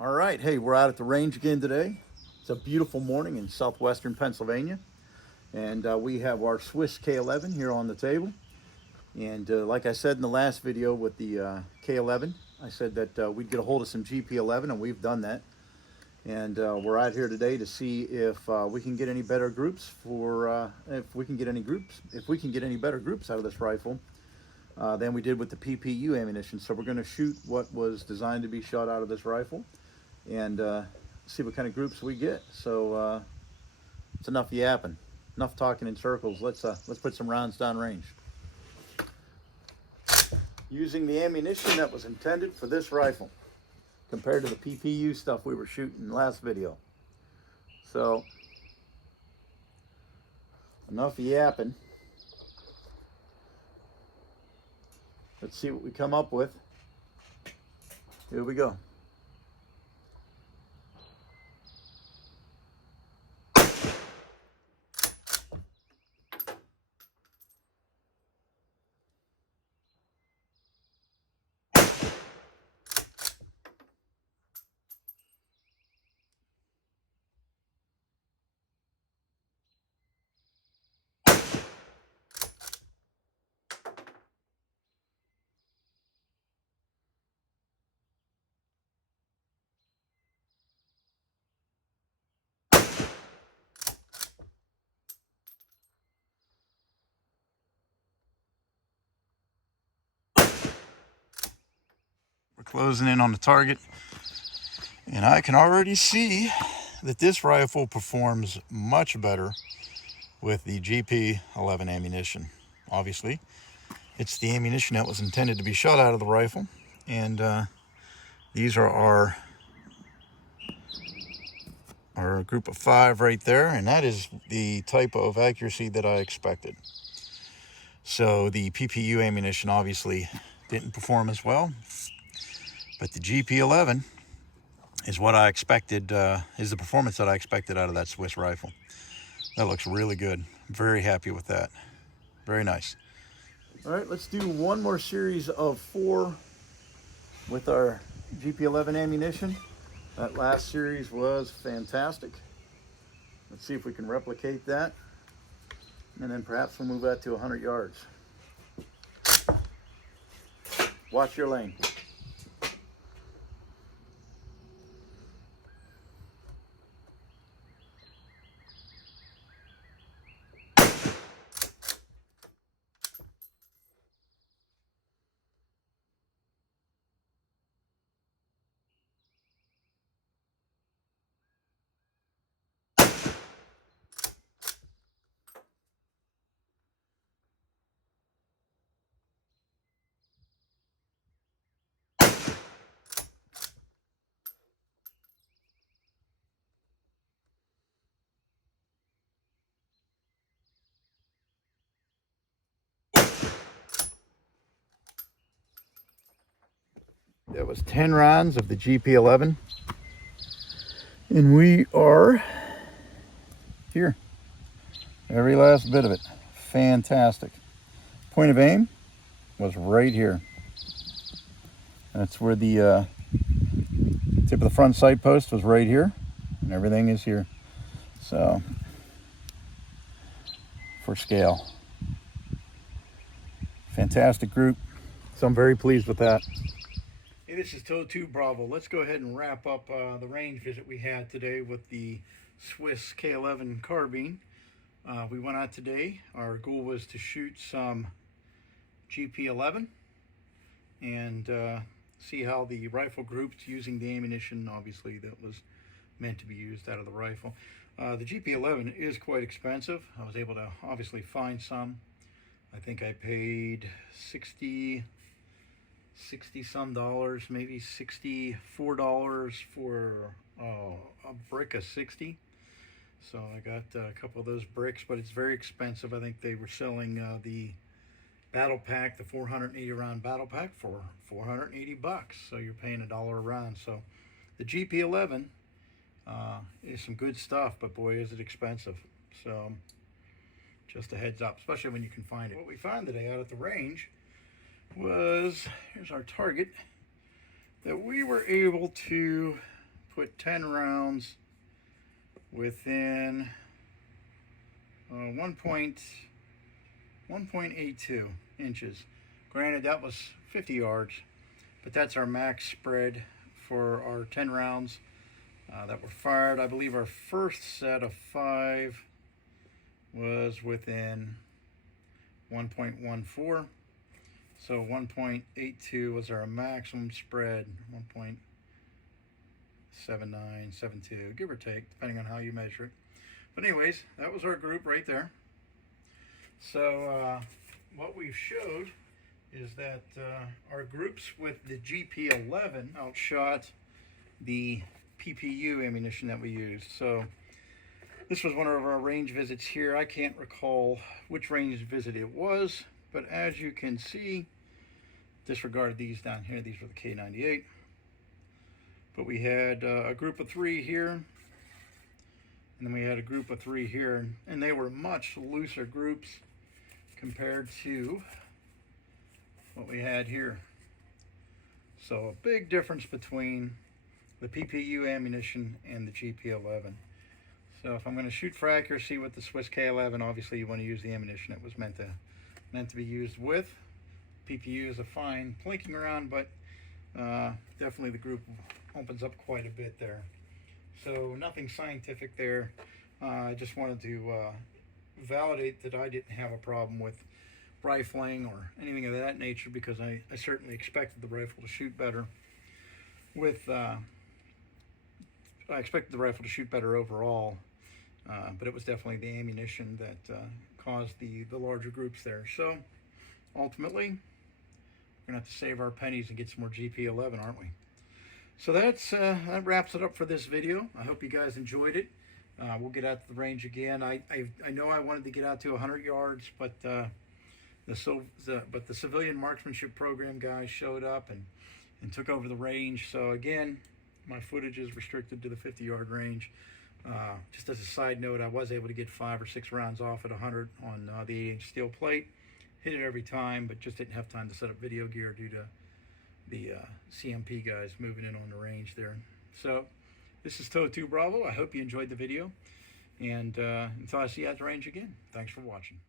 All right, hey, we're out at the range again today. It's a beautiful morning in southwestern Pennsylvania, and we have our Swiss K11 here on the table. And like I said in the last video with the K11, I said that we'd get a hold of some GP11, and we've done that. And we're out here today to see if we can get any better groups if we can get any better groups out of this rifle than we did with the PPU ammunition. So we're going to shoot what was designed to be shot out of this rifle, and see what kind of groups we get. So it's enough yapping, enough talking in circles. Let's put some rounds down range. Using the ammunition that was intended for this rifle, compared to the PPU stuff we were shooting in the last video. So enough yapping. Let's see what we come up with. Here we go. We're closing in on the target, and I can already see that this rifle performs much better with the GP11 ammunition. Obviously, it's the ammunition that was intended to be shot out of the rifle, and these are our group of 5 right there, and that is the type of accuracy that I expected. So the PPU ammunition obviously didn't perform as well, but the GP11 is what I expected, is the performance that I expected out of that Swiss rifle. That looks really good. I'm very happy with that. Very nice. All right, let's do one more series of 4 with our GP11 ammunition. That last series was fantastic. Let's see if we can replicate that, and then perhaps we'll move that to 100 yards. Watch your lane. That was 10 rounds of the GP11, and we are here. Every last bit of it. Fantastic. Point of aim was right here. That's where the tip of the front sight post was right here, and everything is here. So, for scale. Fantastic group. So I'm very pleased with that. Hey, this is Toe 2 Bravo. Let's go ahead and wrap up the range visit we had today with the Swiss K11 carbine. We went out today. Our goal was to shoot some GP11 and see how the rifle grouped using the ammunition, obviously, that was meant to be used out of the rifle. The GP11 is quite expensive. I was able to obviously find some. I think I paid 60 some dollars, maybe $64 for a brick of 60. So I got a couple of those bricks, but it's very expensive. I think they were selling the battle pack, the 480 round battle pack, for 480 bucks. So you're paying $1 a round. So the GP11 is some good stuff, but boy, is it expensive. So just a heads up, especially when you can find it. What we found today out at the range was, here's our target, that we were able to put 10 rounds within 1.82 inches. Granted, that was 50 yards, but that's our max spread for our 10 rounds that were fired. I believe our first set of 5 was within 1.14. So 1.82 was our maximum spread, 1.7972, give or take, depending on how you measure it. But anyways, that was our group right there. So what we've showed is that our groups with the GP11 outshot the PPU ammunition that we used. So this was one of our range visits here. I can't recall which range visit it was, but as you can see, disregard these down here. These were the K98. But we had a group of 3 here, and then we had a group of 3 here, and they were much looser groups compared to what we had here. So a big difference between the PPU ammunition and the GP11. So if I'm going to shoot for accuracy with the Swiss K11, obviously you want to use the ammunition it was meant to be used with. PPU is a fine plinking around, but definitely the group opens up quite a bit there. So nothing scientific there. I just wanted to validate that I didn't have a problem with rifling or anything of that nature, because I certainly expected the rifle to shoot better with I expected the rifle to shoot better overall, but it was definitely the ammunition that caused the larger groups there. So ultimately, we're gonna have to save our pennies and get some more GP11, aren't we? So that wraps it up for this video. I hope you guys enjoyed it. We'll get out to the range again. I know I wanted to get out to 100 yards, but the civilian marksmanship program guys showed up and took over the range. So again, my footage is restricted to the 50-yard range. Just as a side note, I was able to get 5 or 6 rounds off at 100 on the 8-inch steel plate. Hit it every time, but just didn't have time to set up video gear due to the CMP guys moving in on the range there. So this is Toe 2 Bravo. I hope you enjoyed the video, and until I see you at the range again, thanks for watching.